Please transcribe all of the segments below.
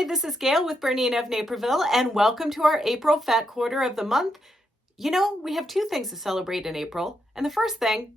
Hi, this is Gayle with BERNINA of Naperville, and welcome to our April Fat Quarter of the month. You know, we have two things to celebrate in April, and the first thing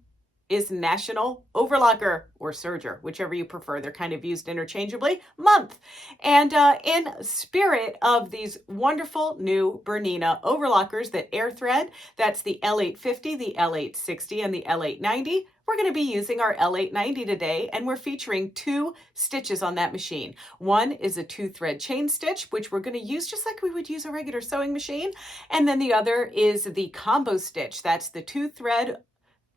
is National Overlocker, or Serger, whichever you prefer. They're kind of used interchangeably, month. And in spirit of these wonderful new BERNINA overlockers that air thread, that's the L850, the L860, and the L890, we're going to be using our L890 today, and we're featuring two stitches on that machine. One is a 2-thread chain stitch, which we're going to use just like we would use a regular sewing machine. And then the other is the combo stitch. That's the 2-thread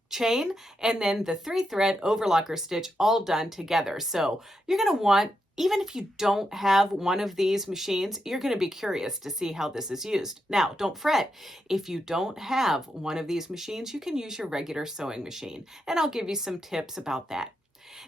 chain and then the 3-thread overlocker stitch all done together. So you're going to want, even if you don't have one of these machines, you're going to be curious to see how this is used. Now, don't fret. If you don't have one of these machines, you can use your regular sewing machine, and I'll give you some tips about that.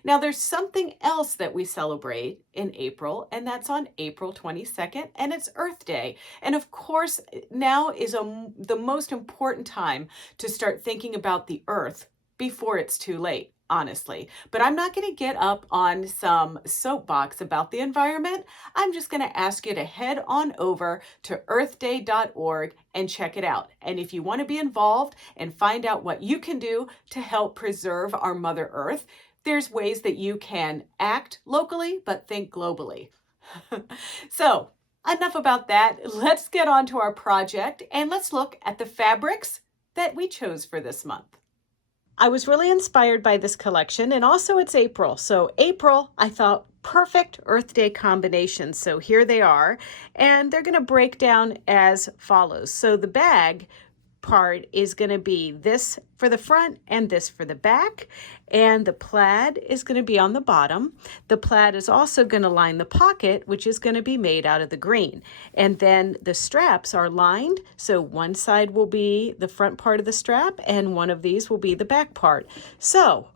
Now, there's something else that we celebrate in April, and that's on April 22nd, and it's Earth Day. And of course, now is the most important time to start thinking about the Earth before it's too late, honestly. But I'm not going to get up on some soapbox about the environment. I'm just going to ask you to head on over to earthday.org and check it out. And if you want to be involved and find out what you can do to help preserve our Mother Earth, there's ways that you can act locally, but think globally. So enough about that. Let's get on to our project and let's look at the fabrics that we chose for this month. I was really inspired by this collection, and also it's April. So April, I thought, perfect Earth Day combinations. So here they are, and they're going to break down as follows. So the bag part is going to be this for the front and this for the back, and the plaid is going to be on the bottom. The plaid is also going to line the pocket, which is going to be made out of the green, and then the straps are lined, so one side will be the front part of the strap and one of these will be the back part. So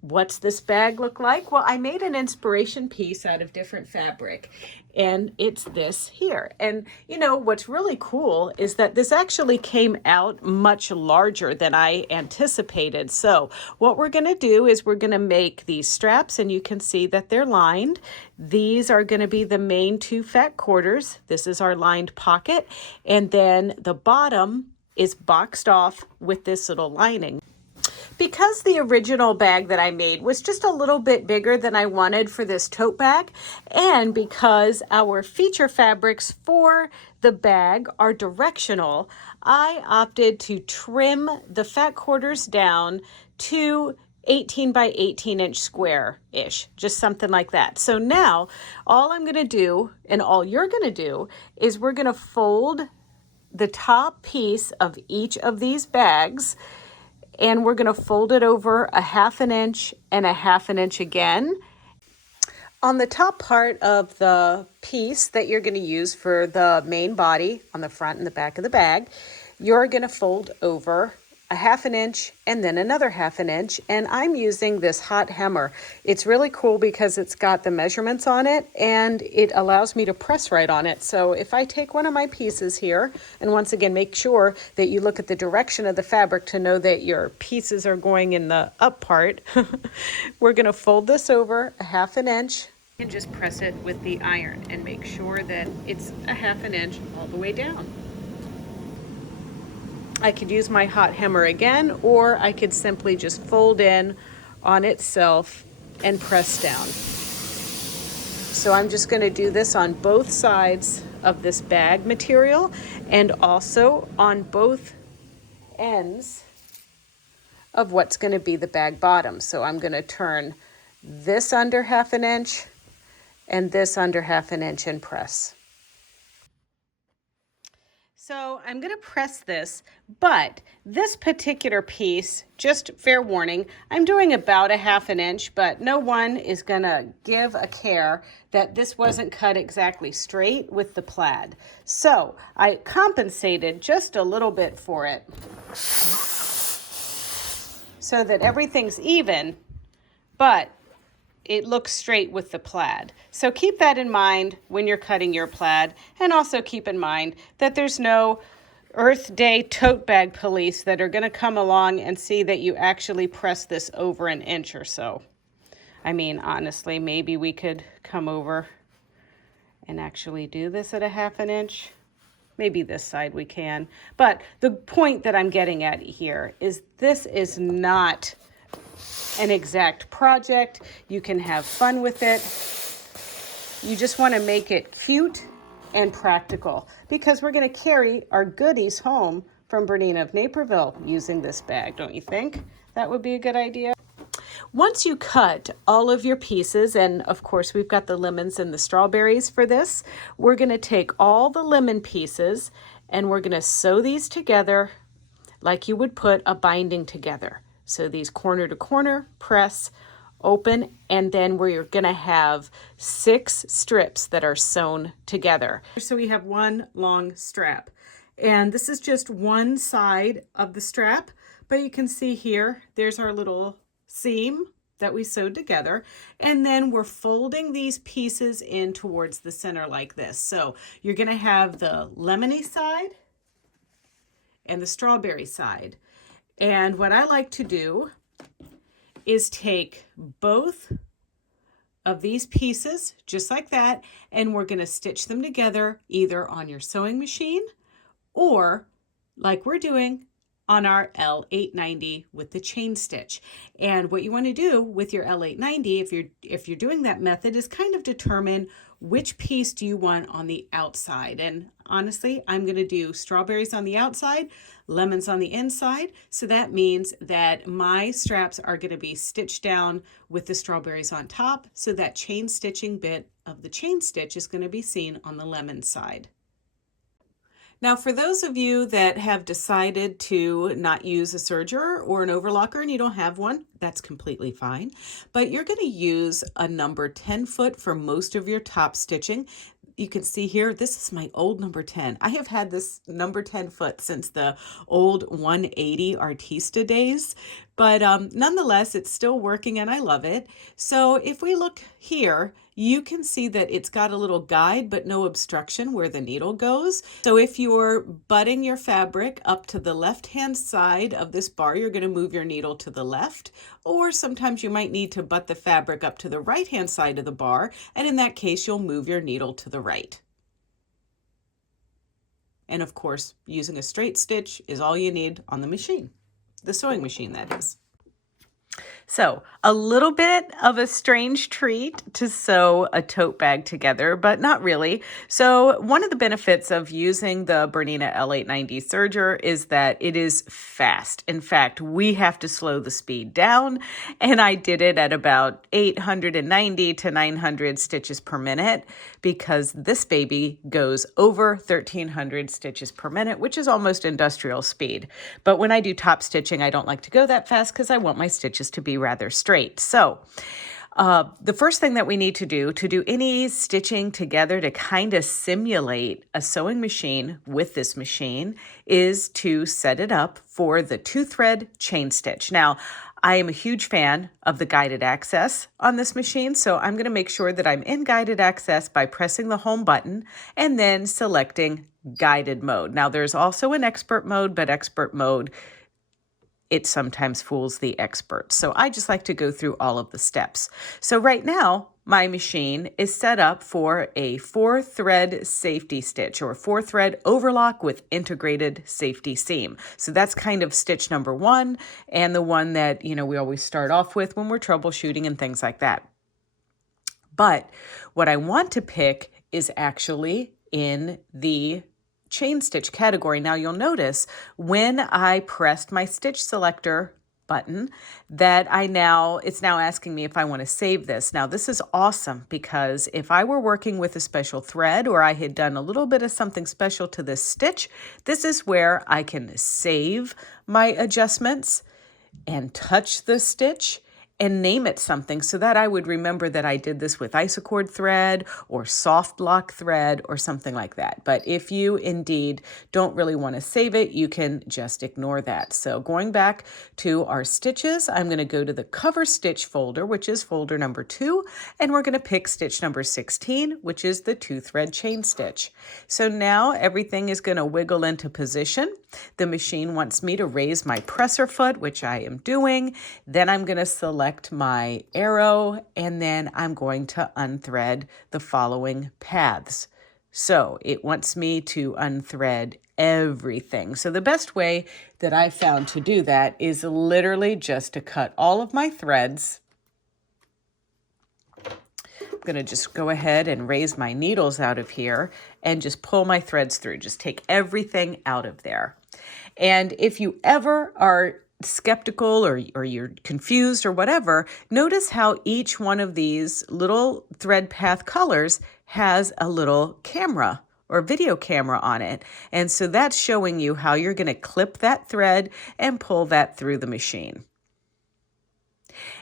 what's this bag look like? Well, I made an inspiration piece out of different fabric, and it's this here. And you know, what's really cool is that this actually came out much larger than I anticipated. So what we're going to do is we're going to make these straps, and you can see that they're lined. These are going to be the main two fat quarters. This is our lined pocket, and then the bottom is boxed off with this little lining. Because the original bag that I made was just a little bit bigger than I wanted for this tote bag, and because our feature fabrics for the bag are directional, I opted to trim the fat quarters down to 18 by 18 inch square-ish, just something like that. So now all I'm going to do, and all you're going to do, is we're going to fold the top piece of each of these bags, and we're going to fold it over a 1/2 inch and a 1/2 inch again. On the top part of the piece that you're going to use for the main body on the front and the back of the bag, you're going to fold over a 1/2 inch and then another 1/2 inch, and I'm using this hot hemmer. It's really cool because it's got the measurements on it and it allows me to press right on it. So if I take one of my pieces here, and once again make sure that you look at the direction of the fabric to know that your pieces are going in the up part, we're going to fold this over a 1/2 inch and just press it with the iron and make sure that it's a 1/2 inch all the way down. I could use my hot hammer again, or I could simply just fold in on itself and press down. So I'm just going to do this on both sides of this bag material and also on both ends of what's going to be the bag bottom. So I'm going to turn this under 1/2 inch and this under 1/2 inch and press. So I'm going to press this, but this particular piece, just fair warning, I'm doing about a 1/2 inch, but no one is going to give a care that this wasn't cut exactly straight with the plaid. So I compensated just a little bit for it so that everything's even, but it looks straight with the plaid. So keep that in mind when you're cutting your plaid, and also keep in mind that there's no Earth Day tote bag police that are going to come along and see that you actually press this over an inch or so. I mean, honestly, maybe we could come over and actually do this at a 1/2 inch. Maybe this side we can. But the point that I'm getting at here is this is not an exact project. You can have fun with it. You just want to make it cute and practical because we're going to carry our goodies home from BERNINA of Naperville using this bag, don't you think? That would be a good idea. Once you cut all of your pieces, and of course we've got the lemons and the strawberries for this, we're going to take all the lemon pieces and we're going to sew these together like you would put a binding together. So these corner to corner, press, open, and then we're going to have 6 strips that are sewn together. So we have one long strap, and this is just one side of the strap, but you can see here, there's our little seam that we sewed together, and then we're folding these pieces in towards the center like this. So you're going to have the lemony side and the strawberry side. And what I like to do is take both of these pieces just like that, and we're going to stitch them together either on your sewing machine or like we're doing on our L890 with the chain stitch. And what you want to do with your L890, if you're doing that method, is kind of determine which piece do you want on the outside. And honestly, I'm going to do strawberries on the outside, lemons on the inside. So that means that my straps are going to be stitched down with the strawberries on top. So that chain stitching bit of the chain stitch is going to be seen on the lemon side. Now, for those of you that have decided to not use a serger or an overlocker and you don't have one, that's completely fine. But you're going to use a number 10 foot for most of your top stitching. You can see here, this is my old number 10. I have had this number 10 foot since the old 180 Artista days, but nonetheless, it's still working and I love it. So if we look here, you can see that it's got a little guide, but no obstruction where the needle goes. So if you're butting your fabric up to the left-hand side of this bar, you're going to move your needle to the left, or sometimes you might need to butt the fabric up to the right-hand side of the bar, and in that case, you'll move your needle to the right. And of course, using a straight stitch is all you need on the machine, the sewing machine, that is. So a little bit of a strange treat to sew a tote bag together, but not really. So one of the benefits of using the BERNINA L890 serger is that it is fast. In fact, we have to slow the speed down, and I did it at about 890 to 900 stitches per minute because this baby goes over 1300 stitches per minute, which is almost industrial speed. But when I do top stitching, I don't like to go that fast because I want my stitches to be rather straight. So the first thing that we need to do any stitching together to kind of simulate a sewing machine with this machine is to set it up for the 2-thread chain stitch. Now, I am a huge fan of the guided access on this machine, so I'm going to make sure that I'm in guided access by pressing the home button and then selecting guided mode. Now, there's also an expert mode, but expert mode, it sometimes fools the experts. So I just like to go through all of the steps. So right now, my machine is set up for a 4-thread safety stitch or 4-thread overlock with integrated safety seam. So that's kind of stitch number 1 and the one that, we always start off with when we're troubleshooting and things like that. But what I want to pick is actually in the chain stitch category. Now you'll notice when I pressed my stitch selector button that it's now asking me if I want to save this. Now this is awesome because if I were working with a special thread or I had done a little bit of something special to this stitch, this is where I can save my adjustments and touch the stitch and name it something so that I would remember that I did this with isocord thread or soft lock thread or something like that. But if you indeed don't really want to save it, you can just ignore that. So going back to our stitches, I'm going to go to the Coverstitch folder, which is folder number 2, and we're going to pick stitch number 16, which is the 2-thread chain stitch. So now everything is going to wiggle into position. The machine wants me to raise my presser foot, which I am doing. Then I'm going to select select my arrow, and then I'm going to unthread the following paths. So it wants me to unthread everything. So the best way that I found to do that is literally just to cut all of my threads. I'm going to just go ahead and raise my needles out of here and just pull my threads through. Just take everything out of there. And if you ever are skeptical or you're confused or whatever, notice how each one of these little thread path colors has a little camera or video camera on it. And so that's showing you how you're going to clip that thread and pull that through the machine.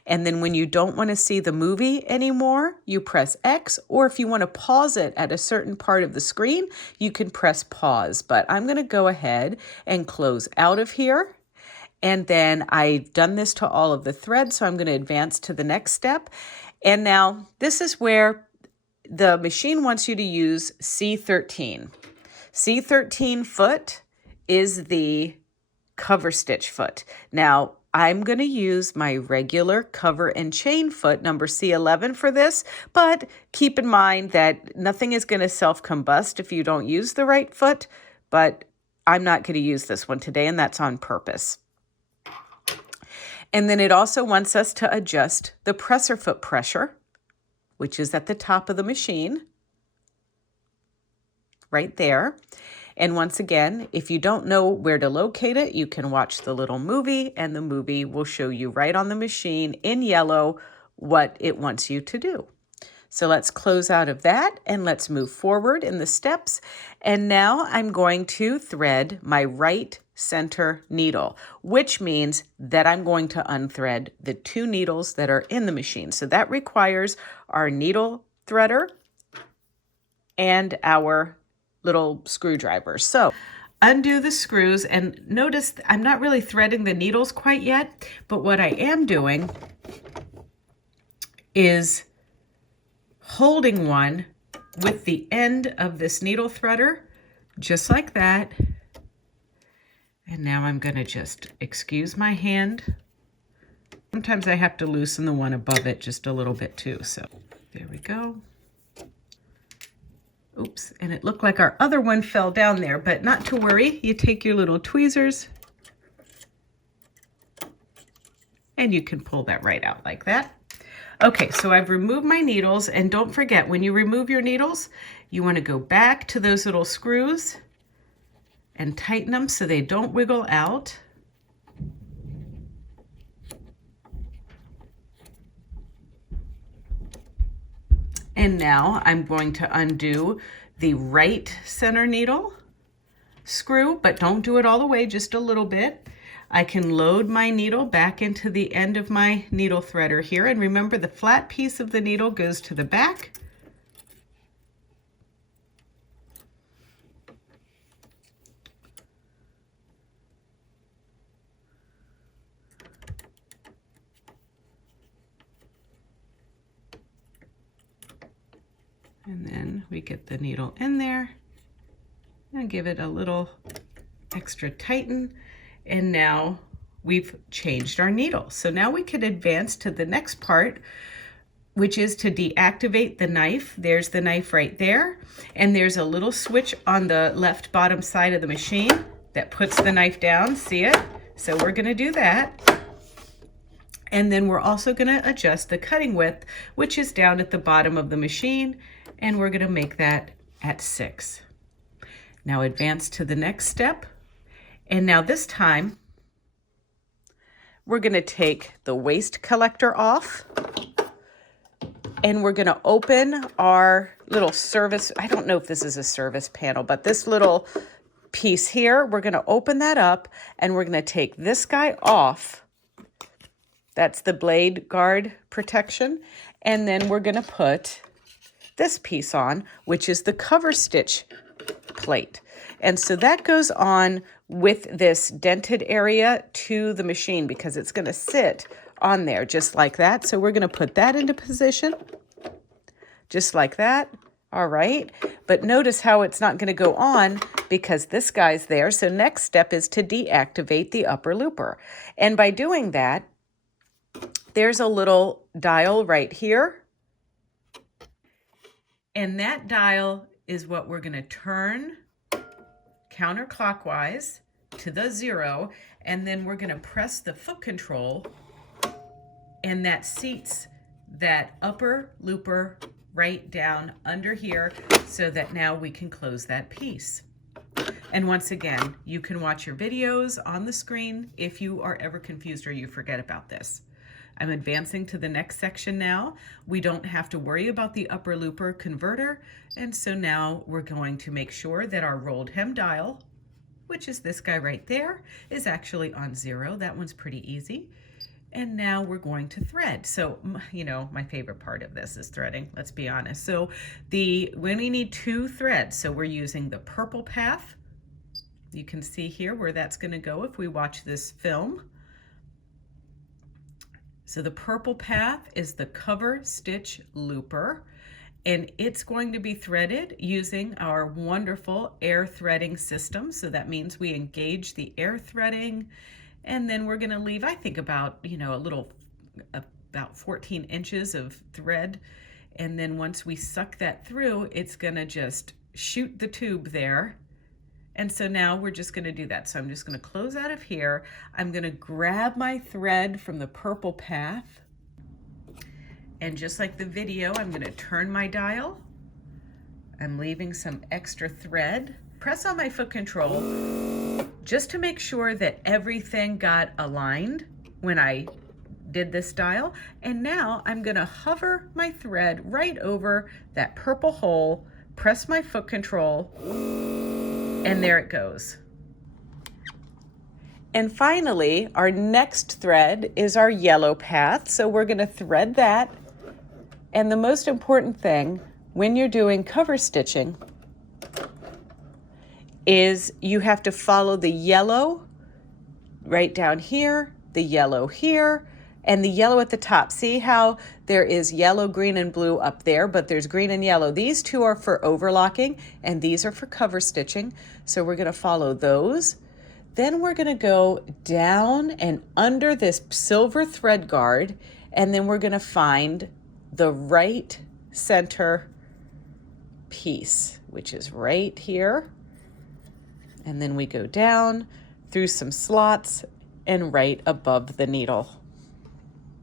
And then when you don't want to see the movie anymore, you press X, or if you want to pause it at a certain part of the screen, you can press pause. But I'm going to go ahead and close out of here. And then I've done this to all of the threads, so I'm going to advance to the next step. And now this is where the machine wants you to use C13. C13 foot is the cover stitch foot. Now, I'm going to use my regular cover and chain foot, number C11 for this, but keep in mind that nothing is going to self-combust if you don't use the right foot, but I'm not going to use this one today, and that's on purpose. And then it also wants us to adjust the presser foot pressure, which is at the top of the machine, right there. And once again, if you don't know where to locate it, you can watch the little movie, and the movie will show you right on the machine in yellow what it wants you to do. So let's close out of that and let's move forward in the steps. And now I'm going to thread my right center needle, which means that I'm going to unthread the 2 needles that are in the machine. So that requires our needle threader and our little screwdriver. So undo the screws, and notice I'm not really threading the needles quite yet, but what I am doing is holding one with the end of this needle threader, just like that. And now I'm going to just, excuse my hand. Sometimes I have to loosen the one above it just a little bit too. So there we go. Oops, and it looked like our other one fell down there, but not to worry. You take your little tweezers and you can pull that right out like that. Okay, so I've removed my needles, and don't forget, when you remove your needles, you want to go back to those little screws and tighten them so they don't wiggle out. And now I'm going to undo the right center needle screw, but don't do it all the way, just a little bit. I can load my needle back into the end of my needle threader here. And remember, the flat piece of the needle goes to the back. And then we get the needle in there and give it a little extra tighten. And now we've changed our needle. So now we could advance to the next part, which is to deactivate the knife. There's the knife right there. And there's a little switch on the left bottom side of the machine that puts the knife down. See it? So we're going to do that. And then we're also going to adjust the cutting width, which is down at the bottom of the machine. And we're going to make that at 6. Now advance to the next step. And now this time, we're going to take the waste collector off. And we're going to open our little service. I don't know if this is a service panel, but this little piece here, we're going to open that up. And we're going to take this guy off. That's the blade guard protection. And then we're going to put this piece on, which is the cover stitch plate. And so that goes on with this dented area to the machine because it's going to sit on there just like that. So we're going to put that into position just like that. All right. But notice how it's not going to go on because this guy's there. So next step is to deactivate the upper looper. And by doing that, there's a little dial right here. And that dial is what we're going to turn counterclockwise to the 0, and then we're going to press the foot control, and that seats that upper looper right down under here so that now we can close that piece. And once again, you can watch your videos on the screen if you are ever confused or you forget about this. I'm advancing to the next section now. We don't have to worry about the upper looper converter, and so now we're going to make sure that our rolled hem dial, which is this guy right there, is actually on 0. That one's pretty easy. And now we're going to thread. So, you know, my favorite part of this is threading, let's be honest. So when we need 2 threads, so we're using the purple path. You can see here where that's going to go if we watch this film. So the purple path is the Coverstitch looper, and it's going to be threaded using our wonderful air threading system. So that means we engage the air threading, and then we're going to leave, I think, about, you know, about 14 inches of thread. And then once we suck that through, it's going to just shoot the tube there. And so now we're just going to do that. So I'm just going to close out of here. I'm going to grab my thread from the purple path. And just like the video, I'm going to turn my dial. I'm leaving some extra thread. Press on my foot control just to make sure that everything got aligned when I did this dial. And now I'm going to hover my thread right over that purple hole, press my foot control, and there it goes. And finally, our next thread is our yellow path. So we're going to thread that. And the most important thing when you're doing cover stitching is you have to follow the yellow right down here, the yellow here, and the yellow at the top. See how there is yellow, green, and blue up there, but there's green and yellow. These 2 are for overlocking, and these are for cover stitching. So we're going to follow those. Then we're going to go down and under this silver thread guard, and then we're going to find the right center piece, which is right here. And then we go down through some slots and right above the needle.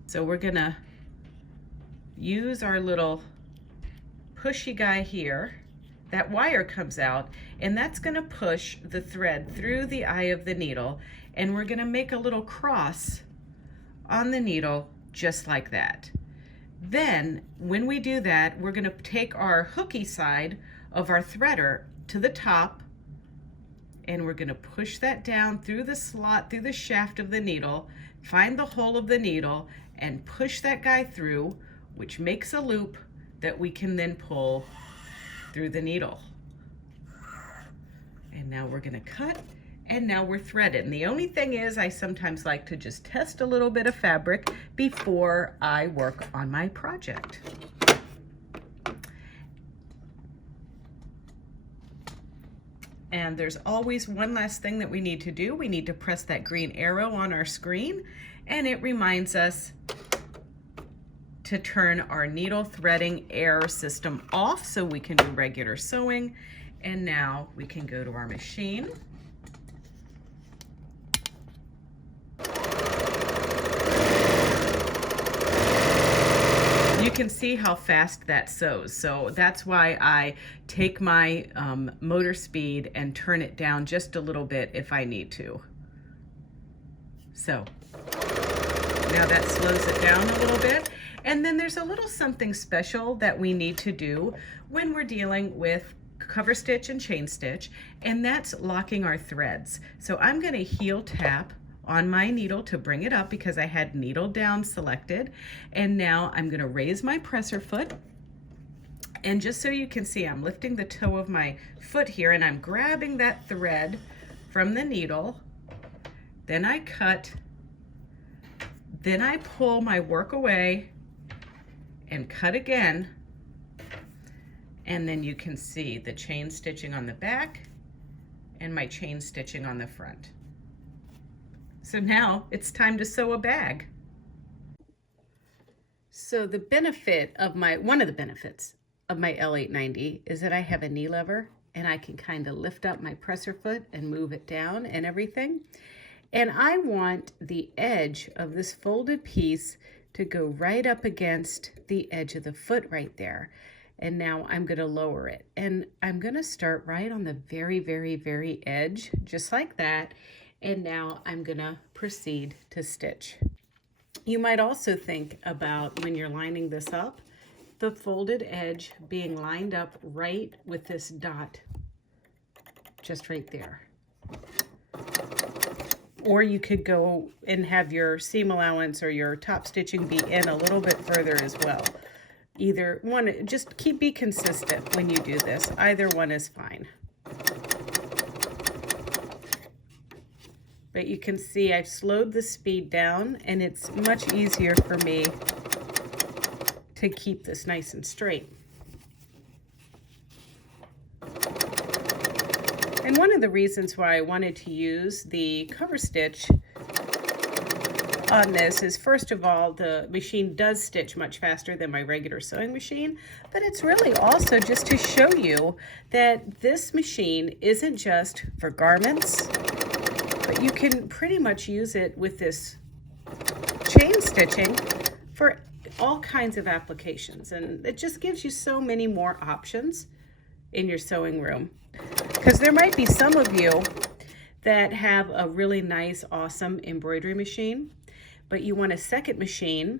So we're gonna use our little pushy guy here. That wire comes out, and that's gonna push the thread through the eye of the needle, and we're gonna make a little cross on the needle just like that. Then when we do that, we're gonna take our hooky side of our threader to the top, and we're going to push that down through the slot, through the shaft of the needle, find the hole of the needle, and push that guy through, which makes a loop that we can then pull through the needle. And now we're going to cut, and now we're threaded. And the only thing is, I sometimes like to just test a little bit of fabric before I work on my project. And there's always one last thing that we need to do. We need to press that green arrow on our screen, and it reminds us to turn our needle threading air system off so we can do regular sewing. And now we can go to our machine. You can see how fast that sews. So that's why I take my motor speed and turn it down just a little bit if I need to. So now that slows it down a little bit. And then there's a little something special that we need to do when we're dealing with cover stitch and chain stitch, and that's locking our threads. So I'm going to heel tap on my needle to bring it up because I had needle down selected, and now I'm going to raise my presser foot, and just so you can see, I'm lifting the toe of my foot here and I'm grabbing that thread from the needle. Then I cut, then I pull my work away and cut again, and then you can see the chain stitching on the back and my chain stitching on the front. So now it's time to sew a bag. So the benefit of one of the benefits of my L890 is that I have a knee lever and I can kind of lift up my presser foot and move it down and everything. And I want the edge of this folded piece to go right up against the edge of the foot right there. And now I'm going to lower it. And I'm going to start right on the very, very, very edge, just like that. And now I'm going to proceed to stitch. You might also think about, when you're lining this up, the folded edge being lined up right with this dot, just right there. Or you could go and have your seam allowance or your top stitching be in a little bit further as well. Either one, just be consistent when you do this. Either one is fine. But you can see I've slowed the speed down, and it's much easier for me to keep this nice and straight. And one of the reasons why I wanted to use the cover stitch on this is, first of all, the machine does stitch much faster than my regular sewing machine, but it's really also just to show you that this machine isn't just for garments, but you can pretty much use it with this chain stitching for all kinds of applications, and it just gives you so many more options in your sewing room. Because there might be some of you that have a really nice, awesome embroidery machine, but you want a second machine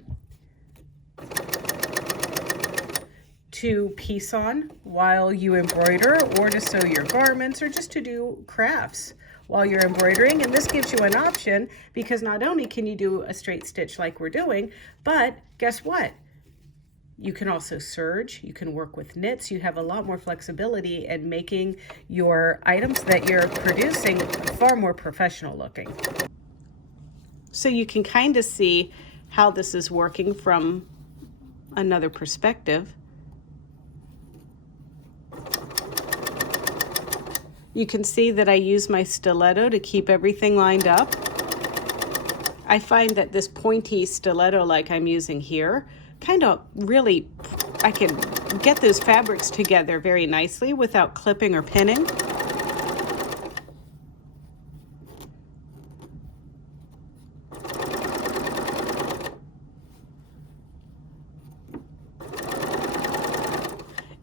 to piece on while you embroider, or to sew your garments, or just to do crafts while you're embroidering. And this gives you an option, because not only can you do a straight stitch like we're doing, but guess what? You can also serge, you can work with knits, you have a lot more flexibility in making your items that you're producing far more professional looking. So you can kind of see how this is working from another perspective. You can see that I use my stiletto to keep everything lined up. I find that this pointy stiletto like I'm using here kind of really, I can get those fabrics together very nicely without clipping or pinning.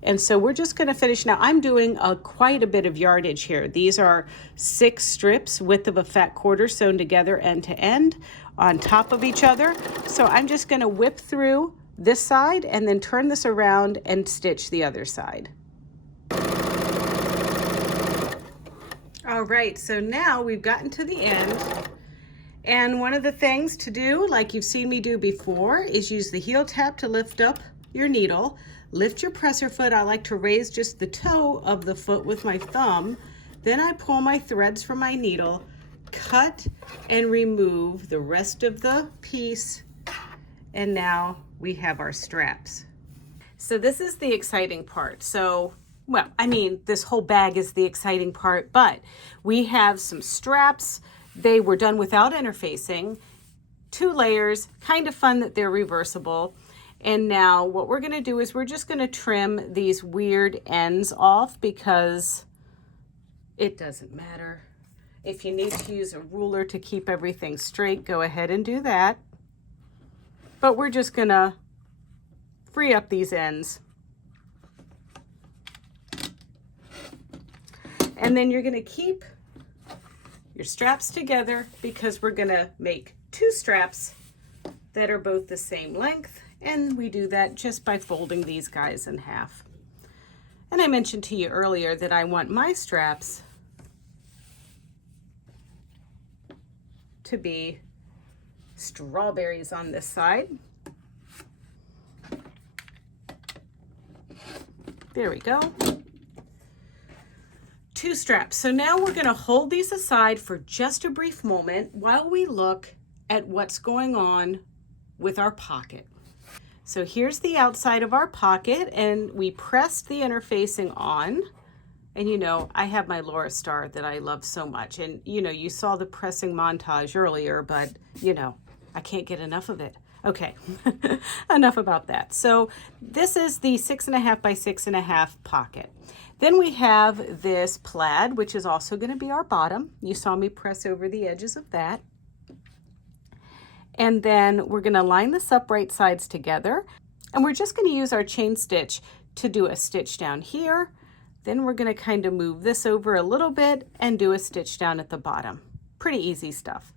And so we're just going to finish. Now I'm doing quite a bit of yardage here. These are 6 strips, width of a fat quarter, sewn together end to end on top of each other. So I'm just going to whip through this side and then turn this around and stitch the other side. All right, so now we've gotten to the end. And one of the things to do, like you've seen me do before, is use the heel tap to lift up your needle. Lift your presser foot. I like to raise just the toe of the foot with my thumb. Then I pull my threads from my needle, cut and remove the rest of the piece, and now we have our straps. So this is the exciting part. So, well, I mean, this whole bag is the exciting part, but we have some straps. They were done without interfacing, 2 layers, kind of fun that they're reversible. And now what we're gonna do is we're just gonna trim these weird ends off, because it doesn't matter. If you need to use a ruler to keep everything straight, go ahead and do that. But we're just gonna free up these ends. And then you're gonna keep your straps together, because we're gonna make 2 straps that are both the same length. And we do that just by folding these guys in half. And I mentioned to you earlier that I want my straps to be strawberries on this side. There we go. 2 straps. So now we're going to hold these aside for just a brief moment while we look at what's going on with our pocket. So here's the outside of our pocket, and we pressed the interfacing on. And you know, I have my Laura Star that I love so much. And you know, you saw the pressing montage earlier, but you know, I can't get enough of it. Okay, enough about that. So this is the 6.5 by 6.5 pocket. Then we have this plaid, which is also going to be our bottom. You saw me press over the edges of that. And then we're going to line this up right sides together. And we're just going to use our chain stitch to do a stitch down here. Then we're going to kind of move this over a little bit and do a stitch down at the bottom. Pretty easy stuff.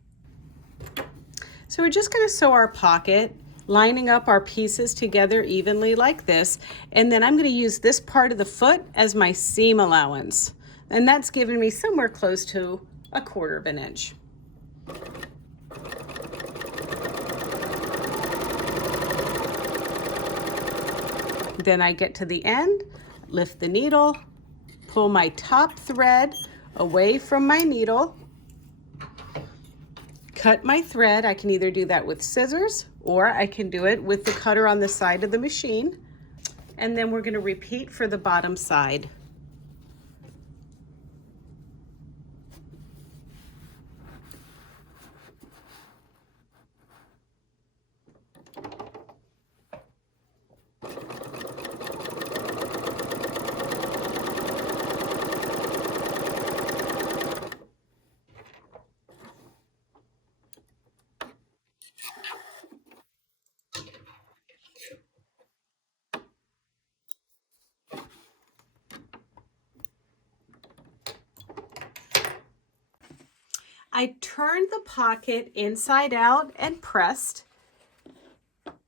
So we're just going to sew our pocket, lining up our pieces together evenly like this. And then I'm going to use this part of the foot as my seam allowance. And that's giving me somewhere close to 1/4 inch. Then I get to the end, lift the needle, pull my top thread away from my needle, cut my thread. I can either do that with scissors or I can do it with the cutter on the side of the machine. And then we're going to repeat for the bottom side. I turned the pocket inside out and pressed.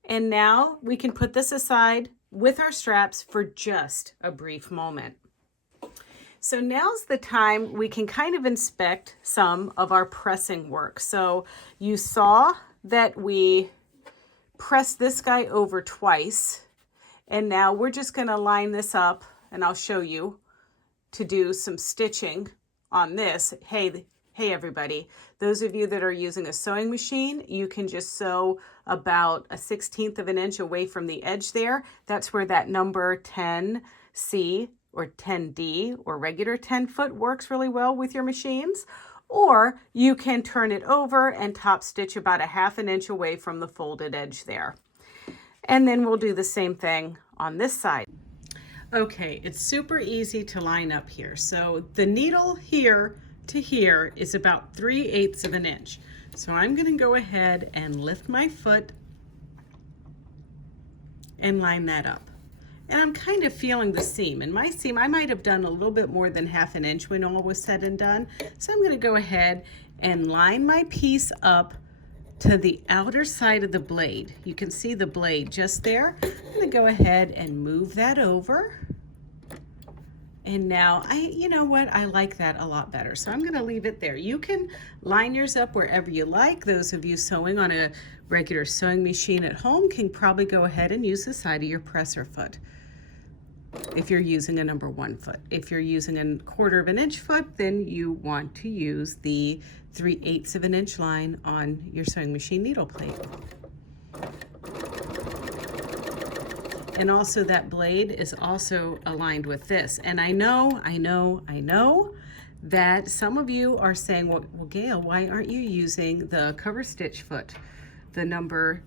And now we can put this aside with our straps for just a brief moment. So now's the time we can kind of inspect some of our pressing work. So you saw that we pressed this guy over twice. And now we're just going to line this up, and I'll show you to do some stitching on this. Hey everybody, those of you that are using a sewing machine, you can just sew about 1/16 inch away from the edge there. That's where that number 10C or 10D or regular 10 foot works really well with your machines. Or you can turn it over and top stitch about 1/2 inch away from the folded edge there. And then we'll do the same thing on this side. Okay, it's super easy to line up here. So the needle here to here is about 3/8 of an inch. So I'm going to go ahead and lift my foot and line that up. And I'm kind of feeling the seam. And my seam, I might have done a little bit more than 1/2 inch when all was said and done. So I'm going to go ahead and line my piece up to the outer side of the blade. You can see the blade just there. I'm going to go ahead and move that over. And now, you know what, I like that a lot better. So I'm going to leave it there. You can line yours up wherever you like. Those of you sewing on a regular sewing machine at home can probably go ahead and use the side of your presser foot if you're using a number 1 foot. If you're using a 1/4 inch foot, then you want to use the 3/8 of an inch line on your sewing machine needle plate. And also that blade is also aligned with this. And I know that some of you are saying, well, Gayle, why aren't you using the Coverstitch foot, the number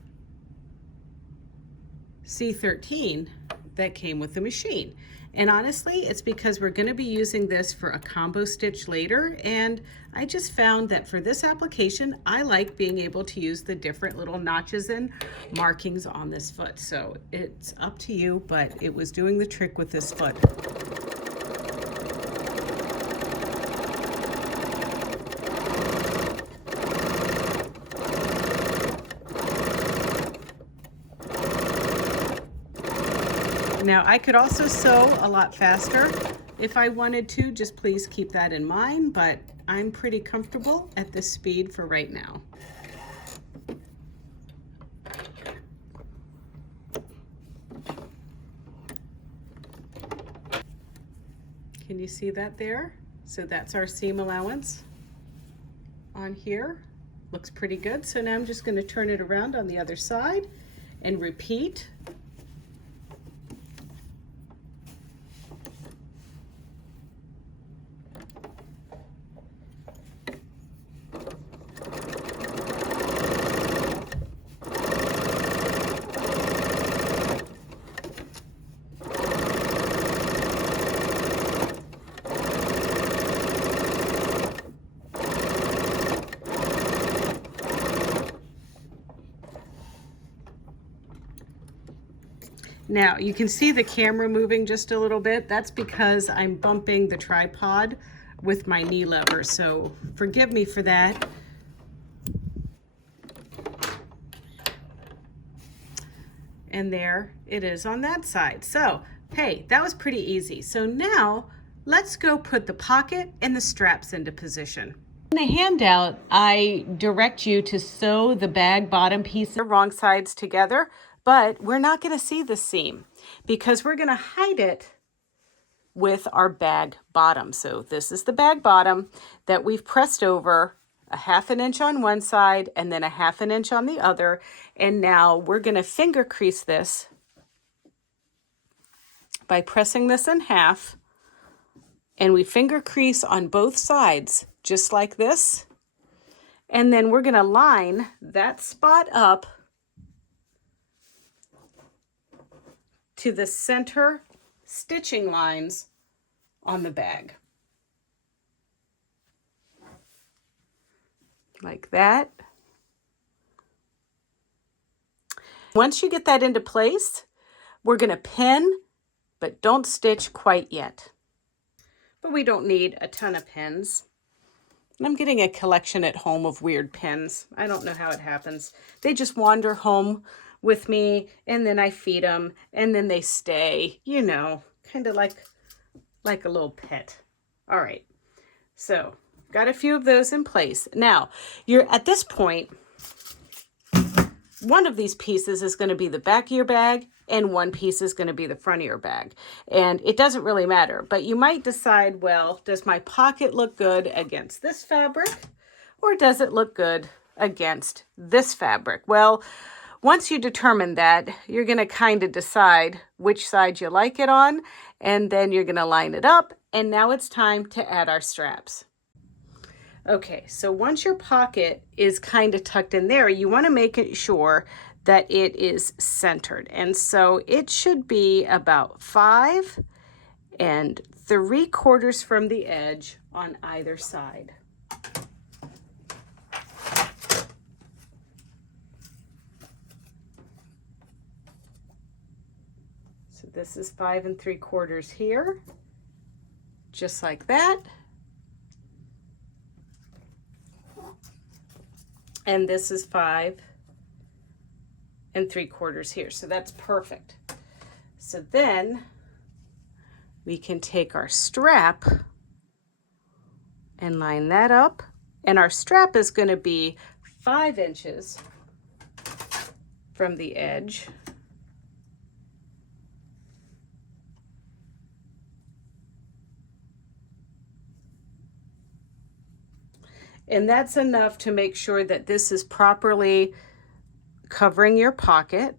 C13 that came with the machine? And honestly, it's because we're going to be using this for a combo stitch later. And I just found that for this application, I like being able to use the different little notches and markings on this foot. So it's up to you, but it was doing the trick with this foot. Now I could also sew a lot faster if I wanted to, just please keep that in mind, but I'm pretty comfortable at this speed for right now. Can you see that there? So that's our seam allowance on here. Looks pretty good. So now I'm just going to turn it around on the other side and repeat. Now you can see the camera moving just a little bit. That's because I'm bumping the tripod with my knee lever, so forgive me for that. And there it is on that side. So, hey, that was pretty easy. So now let's go put the pocket and the straps into position. In the handout, I direct you to sew the bag bottom piece, the wrong sides together, but we're not going to see the seam because we're going to hide it with our bag bottom. So this is the bag bottom that we've pressed over a 1/2 inch on one side and then a 1/2 inch on the other. And now we're going to finger crease this by pressing this in half, and we finger crease on both sides just like this. And then we're going to line that spot up to the center stitching lines on the bag. Like that. Once you get that into place, we're going to pin, but don't stitch quite yet. But we don't need a ton of pins. I'm getting a collection at home of weird pins. I don't know how it happens. They just wander home with me, and then I feed them, and then they stay, you know, kind of like a little pet. All right, so got a few of those in place. Now, you're at this point, one of these pieces is going to be the back of your bag, and one piece is going to be the front of your bag. And it doesn't really matter, but you might decide, well, does my pocket look good against this fabric, or does it look good against this fabric? Well, once you determine that, you're going to kind of decide which side you like it on, and then you're going to line it up, and now it's time to add our straps. Okay, so once your pocket is kind of tucked in there, you want to make it sure that it is centered. And so it should be about 5 3/4 from the edge on either side. So this is 5 3/4 here, just like that. And this is 5 3/4 here. So that's perfect. So then we can take our strap and line that up. And our strap is going to be 5 inches from the edge. And that's enough to make sure that this is properly covering your pocket.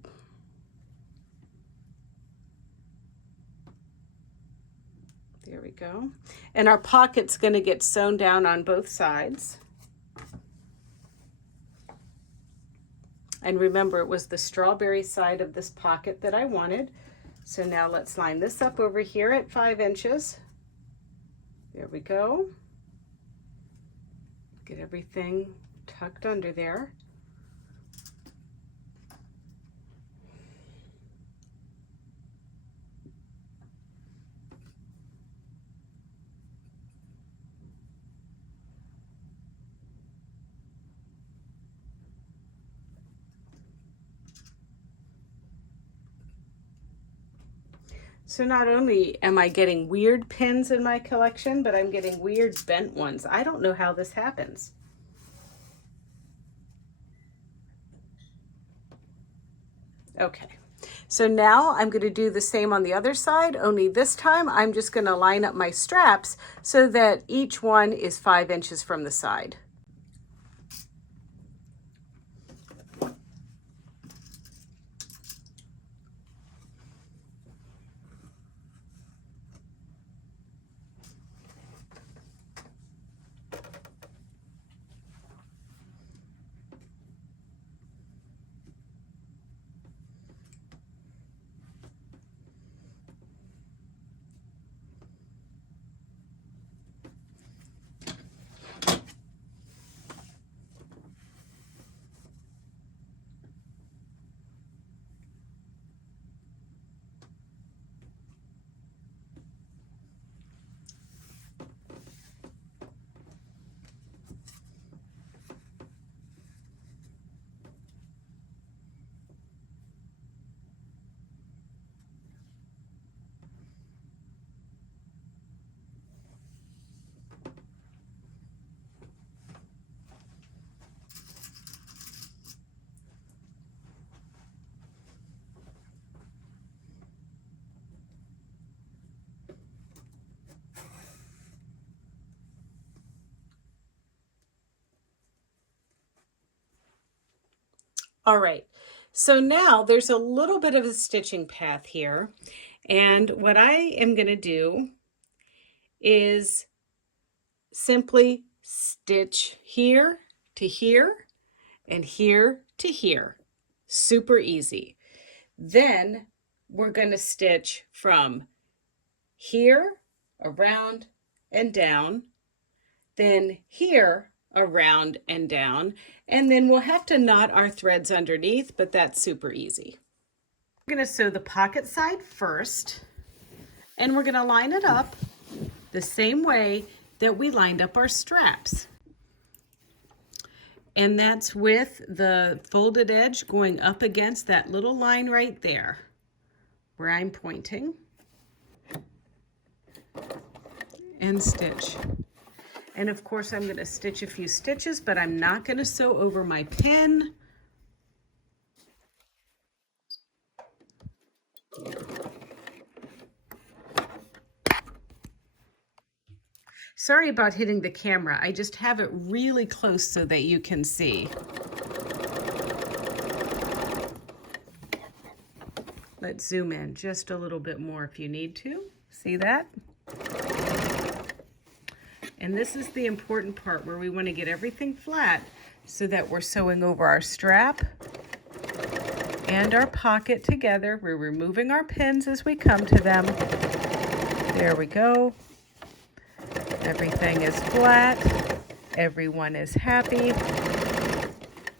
There we go. And our pocket's going to get sewn down on both sides. And remember, it was the strawberry side of this pocket that I wanted. So now let's line this up over here at 5 inches. There we go. Get everything tucked under there. So not only am I getting weird pins in my collection, but I'm getting weird bent ones. I don't know how this happens. Okay, so now I'm going to do the same on the other side, only this time I'm just going to line up my straps so that each one is 5 inches from the side. All right, so now there's a little bit of a stitching path here. And what I am going to do is simply stitch here to here and here to here. Super easy. Then we're going to stitch from here, around, and down. Then here, around, and down. And then we'll have to knot our threads underneath, but that's super easy. We're going to sew the pocket side first, and we're going to line it up the same way that we lined up our straps. And that's with the folded edge going up against that little line right there where I'm pointing. And stitch. And of course I'm going to stitch a few stitches, but I'm not going to sew over my pin. Sorry about hitting the camera. I just have it really close so that you can see. Let's zoom in just a little bit more if you need to. See that? And this is the important part where we want to get everything flat so that we're sewing over our strap and our pocket together. We're removing our pins as we come to them. There we go. Everything is flat. Everyone is happy.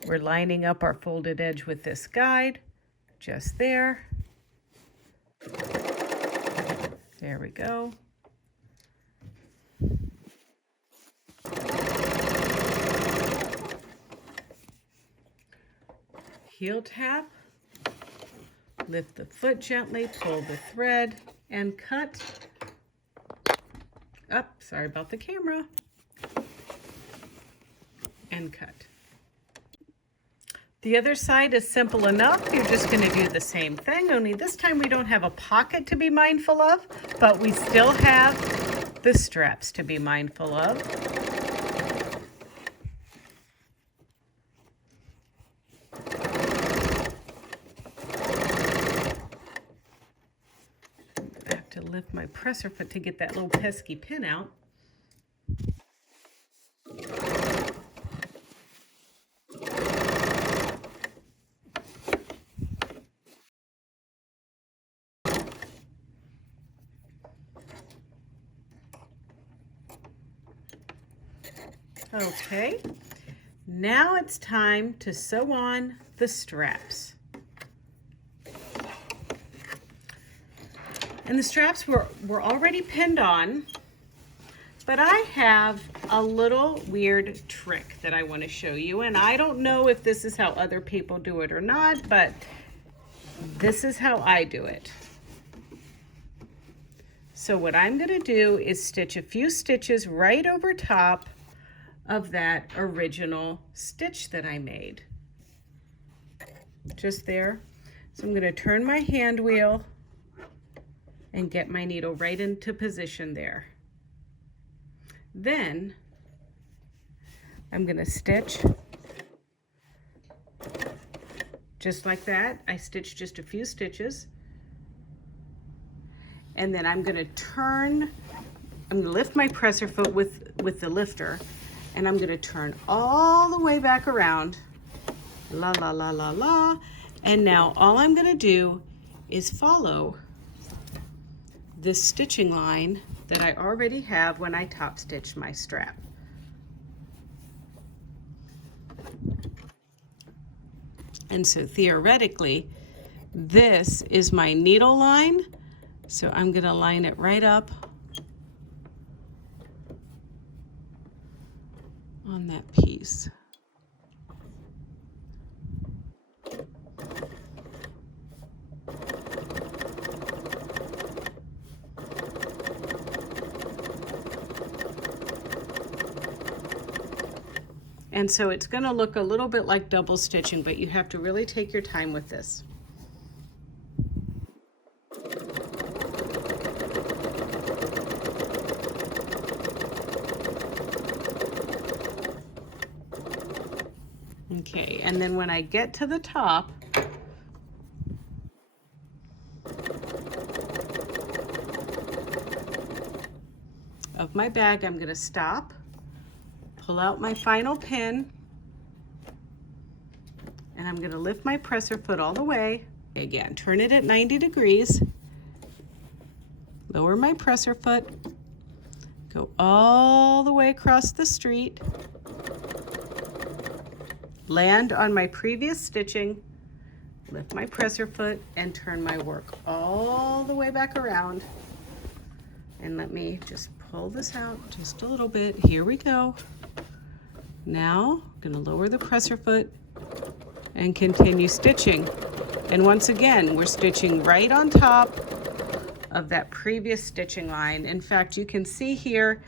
We're lining up our folded edge with this guide, just there. There we go. Heel tap, lift the foot gently, pull the thread, and cut. Sorry about the camera. And cut. The other side is simple enough. You're just going to do the same thing, only this time we don't have a pocket to be mindful of, but we still have the straps to be mindful of. I have to lift my presser foot to get that little pesky pin out. Okay, now it's time to sew on the straps. And the straps were already pinned on, but I have a little weird trick that I want to show you, and I don't know if this is how other people do it or not, but this is how I do it. So what I'm going to do is stitch a few stitches right over top of that original stitch that I made. Just there. So I'm going to turn my hand wheel and get my needle right into position there. Then I'm going to stitch just like that. I stitched just a few stitches. And then I'm going to turn, I'm going to lift my presser foot with the lifter, and I'm going to turn all the way back around. La, la, la, la, la. And now all I'm going to do is follow this stitching line that I already have when I top stitched my strap. And so theoretically, this is my needle line. So I'm going to line it right up on that piece. And so it's going to look a little bit like double stitching, but you have to really take your time with this. Okay, and then when I get to the top, of my bag, I'm going to stop, pull out my final pin, and I'm going to lift my presser foot all the way. Again, turn it at 90 degrees, lower my presser foot, go all the way across the street, land on my previous stitching, lift my presser foot, and turn my work all the way back around. And let me just pull this out just a little bit. Here we go. Now I'm going to lower the presser foot and continue stitching. And once again, we're stitching right on top of that previous stitching line. In fact, you can see here,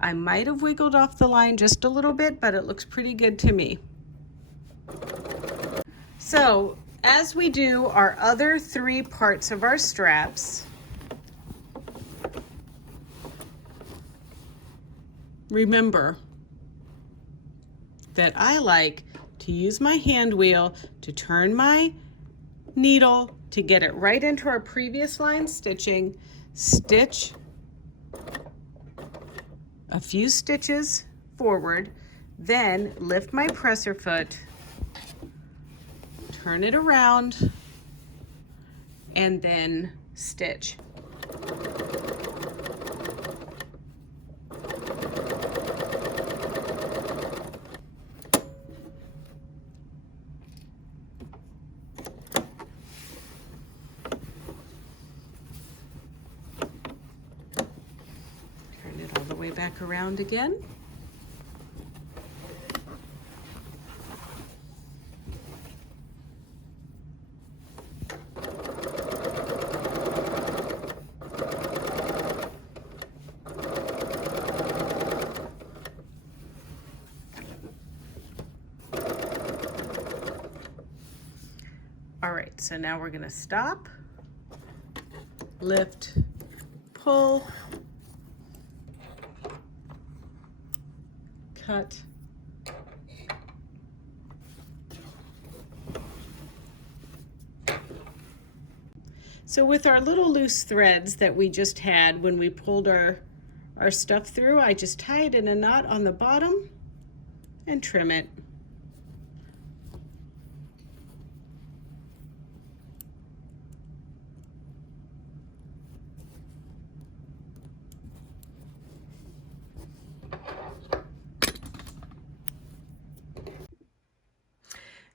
I might have wiggled off the line just a little bit, but it looks pretty good to me. So as we do our other 3 parts of our straps, remember that I like to use my hand wheel to turn my needle to get it right into our previous line stitching, stitch a few stitches forward, then lift my presser foot, turn it around, and then stitch. Way back around again. All right, so now we're going to stop, lift, pull, cut, so with our little loose threads that we just had when we pulled our stuff through, I just tie it in a knot on the bottom and trim it.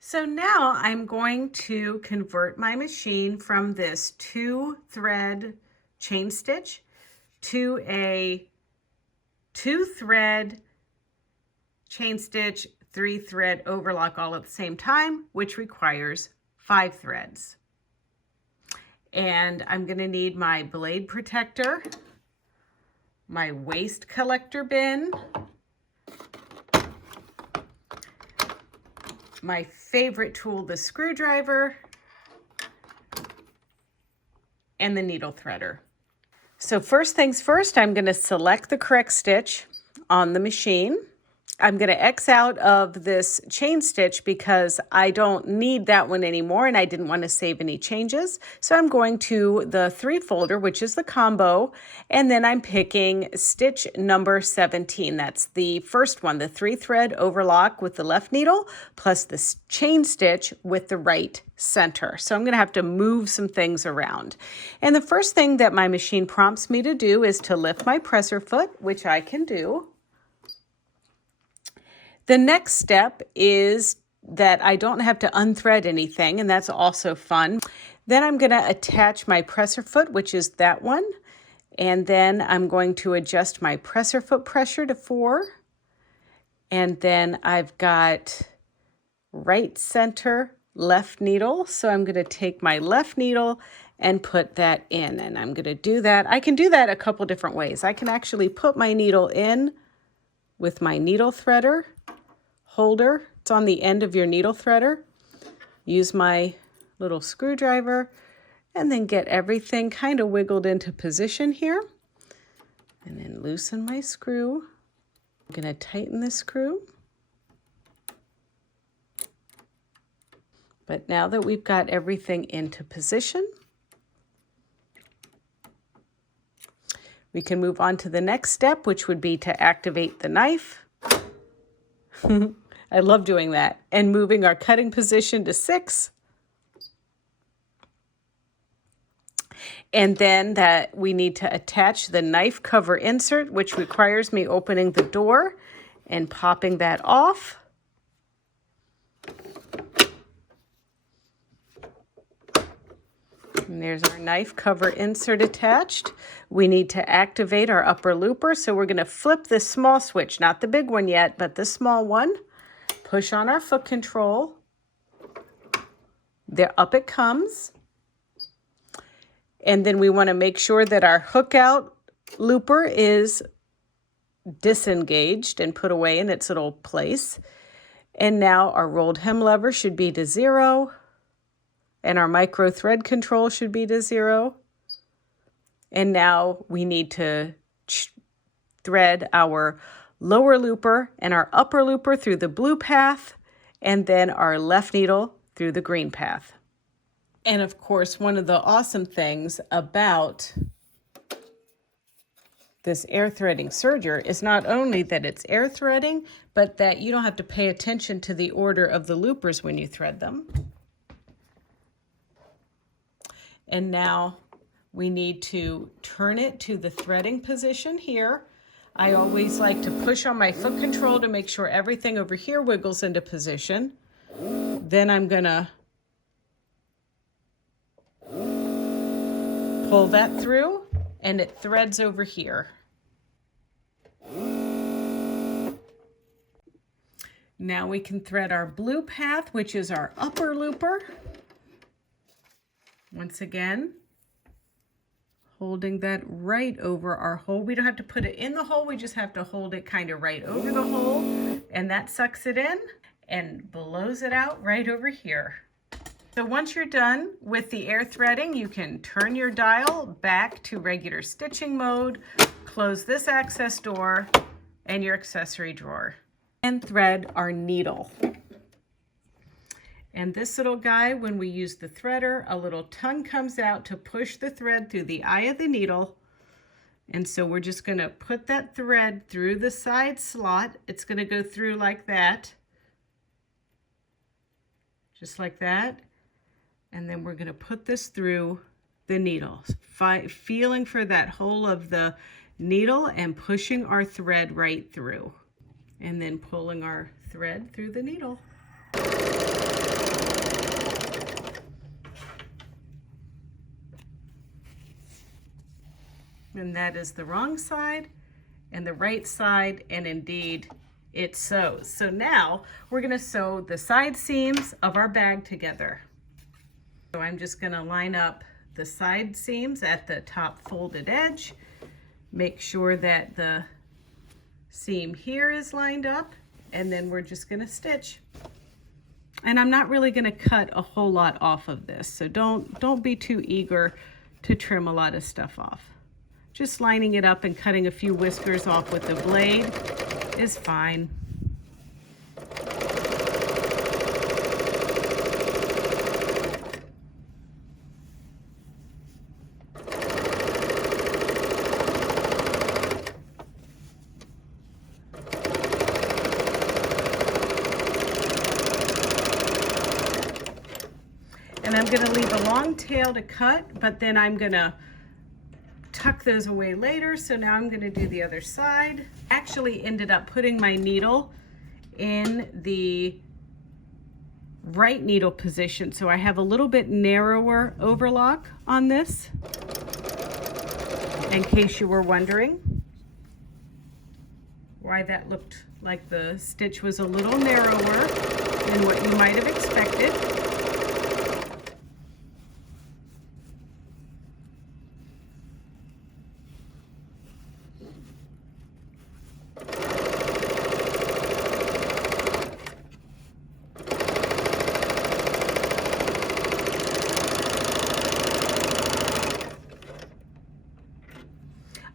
So now I'm going to convert my machine from this 2-thread chain stitch to a 2-thread chain stitch, 3-thread overlock all at the same time, which requires 5 threads. And I'm going to need my blade protector, my waste collector bin, my favorite tool, the screwdriver, and the needle threader. So first things first, I'm going to select the correct stitch on the machine. I'm going to X out of this chain stitch because I don't need that one anymore and I didn't want to save any changes. So I'm going to the 3 folder, which is the combo, and then I'm picking stitch number 17. That's the first one, the 3-thread overlock with the left needle plus the chain stitch with the right center. So I'm going to have to move some things around. And the first thing that my machine prompts me to do is to lift my presser foot, which I can do. The next step is that I don't have to unthread anything, and that's also fun. Then I'm going to attach my presser foot, which is that one, and then I'm going to adjust my presser foot pressure to 4, and then I've got right center, left needle, so I'm going to take my left needle and put that in, and I'm going to do that. I can do that a couple different ways. I can actually put my needle in with my needle threader holder. It's on the end of your needle threader. Use my little screwdriver and then get everything kind of wiggled into position here. And then loosen my screw. I'm going to tighten the screw. But now that we've got everything into position, we can move on to the next step, which would be to activate the knife. I love doing that. And moving our cutting position to 6. And then that we need to attach the knife cover insert, which requires me opening the door and popping that off. And there's our knife cover insert attached. We need to activate our upper looper. So we're going to flip this small switch, not the big one yet, but the small one. Push on our foot control. There, up it comes. And then we want to make sure that our hook out looper is disengaged and put away in its little place. And now our rolled hem lever should be to 0. And our micro thread control should be to 0. And now we need to thread our lower looper and our upper looper through the blue path, and then our left needle through the green path. And of course, one of the awesome things about this air threading serger is not only that it's air threading, but that you don't have to pay attention to the order of the loopers when you thread them. And now we need to turn it to the threading position here. I always like to push on my foot control to make sure everything over here wiggles into position. Then I'm gonna pull that through and it threads over here. Now we can thread our blue path, which is our upper looper. Once again, holding that right over our hole. We don't have to put it in the hole, we just have to hold it kind of right over the hole, and that sucks it in and blows it out right over here. So once you're done with the air threading, you can turn your dial back to regular stitching mode, close this access door and your accessory drawer, and thread our needle. And this little guy, when we use the threader, a little tongue comes out to push the thread through the eye of the needle. And so we're just going to put that thread through the side slot. It's going to go through like that. Just like that. And then we're going to put this through the needle, feeling for that hole of the needle and pushing our thread right through. And then pulling our thread through the needle. And that is the wrong side and the right side, and indeed it sews. So now we're going to sew the side seams of our bag together. So I'm just going to line up the side seams at the top folded edge, make sure that the seam here is lined up, and then we're just going to stitch. And I'm not really going to cut a whole lot off of this, so don't be too eager to trim a lot of stuff off. Just lining it up and cutting a few whiskers off with the blade is fine. And I'm going to leave a long tail to cut, but then I'm going to tuck those away later. So now I'm going to do the other side. Actually ended up putting my needle in the right needle position, so I have a little bit narrower overlock on this, in case you were wondering why that looked like the stitch was a little narrower than what you might have expected.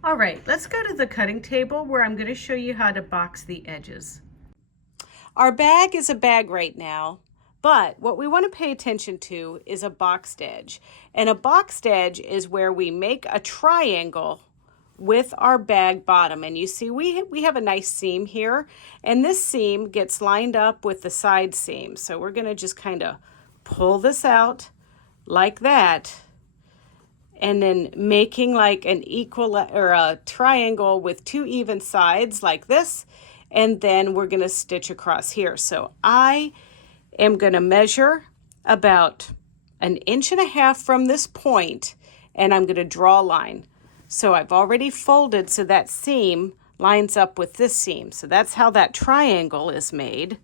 All right, let's go to the cutting table where I'm going to show you how to box the edges. Our bag is a bag right now, But what we want to pay attention to is a boxed edge. And a boxed edge is where we make a triangle with our bag bottom. And you see we have a nice seam here, and this seam gets lined up with the side seam. So we're going to just kind of pull this out like that, and then making like an equal or a triangle with two even sides like this, and then we're going to stitch across here. So I am going to measure about 1.5 inches from this point, and I'm going to draw a line. So I've already folded so that seam lines up with this seam. So that's how that triangle is made.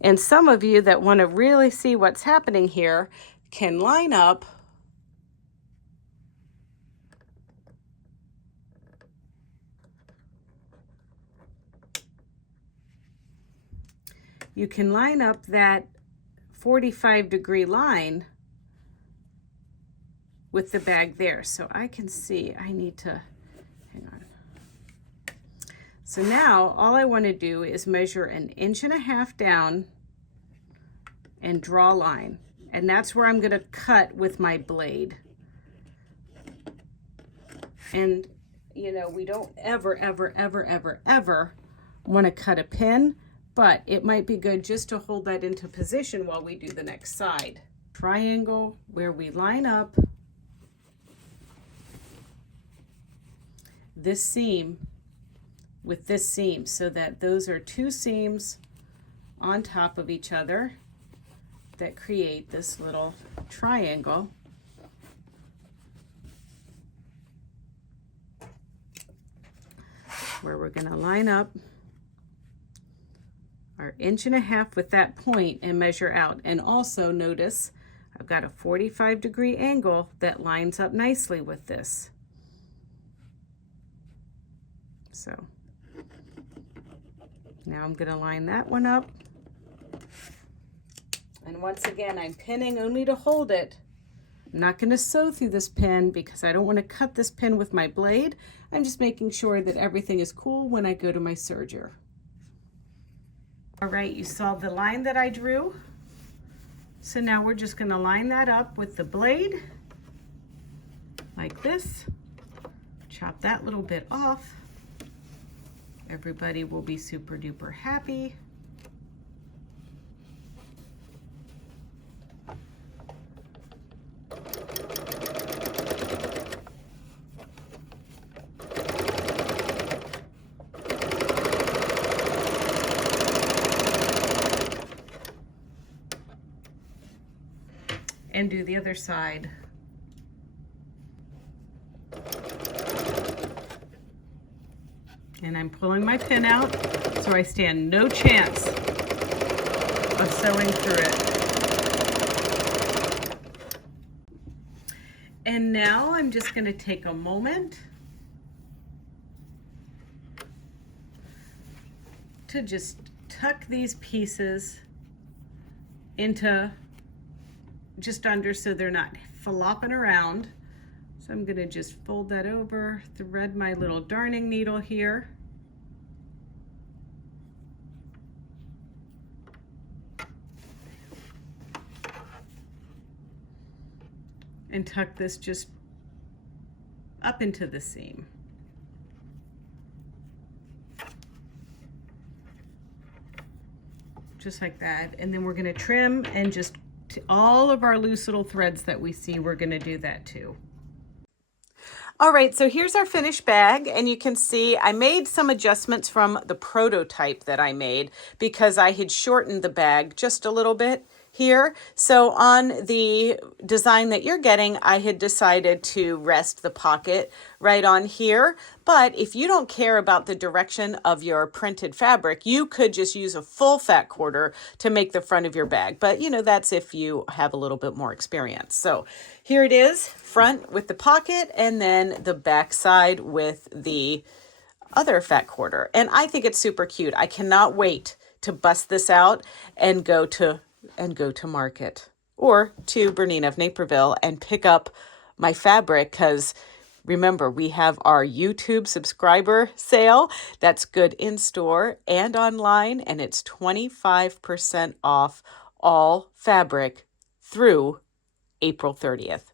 And some of you that want to really see what's happening here can line up that 45-degree line with the bag there. So I can see I need to, hang on. So now all I want to do is measure 1.5 inches down and draw a line. And that's where I'm going to cut with my blade. And you know, we don't ever want to cut a pin, but it might be good just to hold that into position while we do the next side. Triangle where we line up this seam with this seam so that those are two seams on top of each other that create this little triangle. Where we're going to line up our 1.5 inches with that point and measure out. And also notice I've got a 45-degree angle that lines up nicely with this. So now I'm going to line that one up. And once again, I'm pinning only to hold it. I'm not going to sew through this pin because I don't want to cut this pin with my blade. I'm just making sure that everything is cool when I go to my serger. All right, you saw the line that I drew. So now we're just going to line that up with the blade like this. Chop that little bit off. Everybody will be super duper happy. And do the other side. And I'm pulling my pin out so I stand no chance of sewing through it. And now I'm just going to take a moment to just tuck these pieces into just under so they're not flopping around. So I'm going to just fold that over, thread my little darning needle here. And tuck this just up into the seam. Just like that. And then we're going to trim and just all of our loose little threads that we see, we're going to do that too. All right, so here's our finished bag, and you can see I made some adjustments from the prototype that I made because I had shortened the bag just a little bit here. So on the design that you're getting, I had decided to rest the pocket right on here. But if you don't care about the direction of your printed fabric, you could just use a full fat quarter to make the front of your bag. But you know, that's if you have a little bit more experience. So here it is, front with the pocket, and then the back side with the other fat quarter. And I think it's super cute. I cannot wait to bust this out and go to market or to BERNINA of Naperville and pick up my fabric, because remember, we have our YouTube subscriber sale that's good in store and online, and it's 25% off all fabric through April 30th.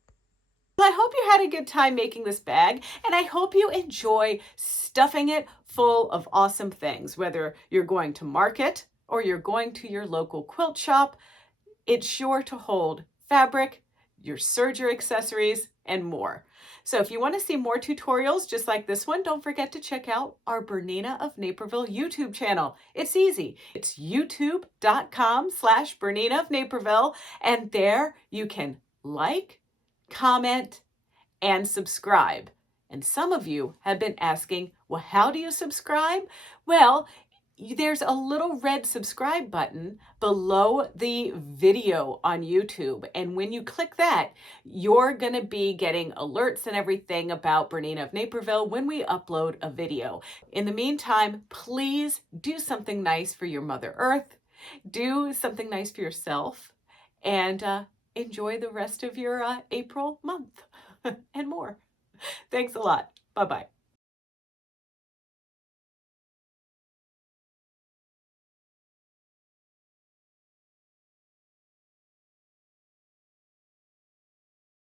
I hope you had a good time making this bag, and I hope you enjoy stuffing it full of awesome things, whether you're going to market or you're going to your local quilt shop. It's sure to hold fabric, your serger accessories, and more. So if you want to see more tutorials just like this one, don't forget to check out our BERNINA of Naperville YouTube channel. It's easy. It's youtube.com/BERNINA of Naperville, and there you can like, comment, and subscribe. And some of you have been asking, well, how do you subscribe? Well, there's a little red subscribe button below the video on YouTube. And when you click that, you're going to be getting alerts and everything about BERNINA of Naperville when we upload a video. In the meantime, please do something nice for your Mother Earth. Do something nice for yourself. And enjoy the rest of your April month and more. Thanks a lot. Bye-bye.